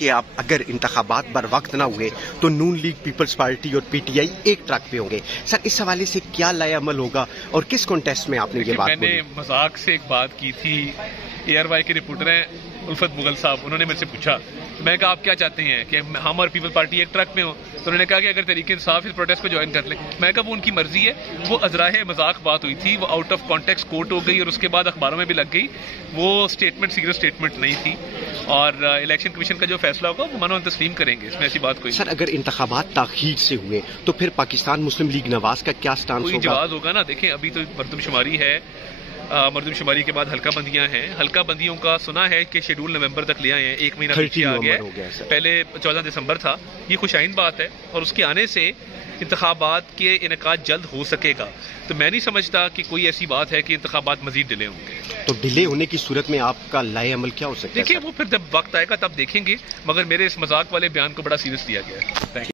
کہ آپ اگر انتخابات بر وقت نہ ہوئے تو نون لیگ، پیپلز پارٹی اور پی ٹی آئی ایک ٹرک پہ ہوں گے، سر اس حوالے سے کیا لائے عمل ہوگا اور کس کانٹیسٹ میں آپ نے یہ بات بولی؟ میں نے مذاق سے ایک بات کی تھی، اے آر وائی کے رپورٹر ہیں الفت مغل صاحب، انہوں نے میرے سے پوچھا، میں نے کہا آپ کیا چاہتے ہیں کہ ہم اور پیپل پارٹی ایک ٹرک میں ہوں؟ تو انہوں نے کہا کہ اگر تحریک انصاف اس پروٹیسٹ کو جوائن کر لیں۔ میں نے کہا وہ ان کی مرضی ہے، وہ ازراہ مذاق بات ہوئی تھی، وہ آؤٹ آف کانٹیکسٹ کوٹ ہو گئی اور اس کے بعد اخباروں میں بھی لگ گئی، وہ اسٹیٹمنٹ سیریس اسٹیٹمنٹ نہیں تھی، اور الیکشن کمیشن کا جو فیصلہ ہوگا وہ منو تسلیم کریں گے، اس میں ایسی بات کوئی سر اگر انتخابات تاخیر سے ہوئے تو پھر پاکستان مسلم لیگ نواز کا کیا سٹانس ہوگا؟ کوئی جواز ہوگا نا؟ دیکھیں ابھی تو مردم شماری ہے، مردم شماری کے بعد حلقہ بندیاں ہیں، حلقہ بندیوں کا سنا ہے کہ شیڈول نومبر تک لے آئے ہیں، ایک مہینہ پیچھے آ گیا ہے، پہلے 14 دسمبر تھا، یہ خوش آئند بات ہے، اور اس کے آنے سے انتخابات کے انعقاد جلد ہو سکے گا، تو میں نہیں سمجھتا کہ کوئی ایسی بات ہے کہ انتخابات مزید ڈیلے ہوں گے۔ تو ڈیلے ہونے کی صورت میں آپ کا لائے عمل کیا ہو سکتا ہے؟ دیکھیں وہ پھر جب وقت آئے گا تب دیکھیں گے، مگر میرے اس مذاق والے بیان کو بڑا سیریس لیا گیا ہے۔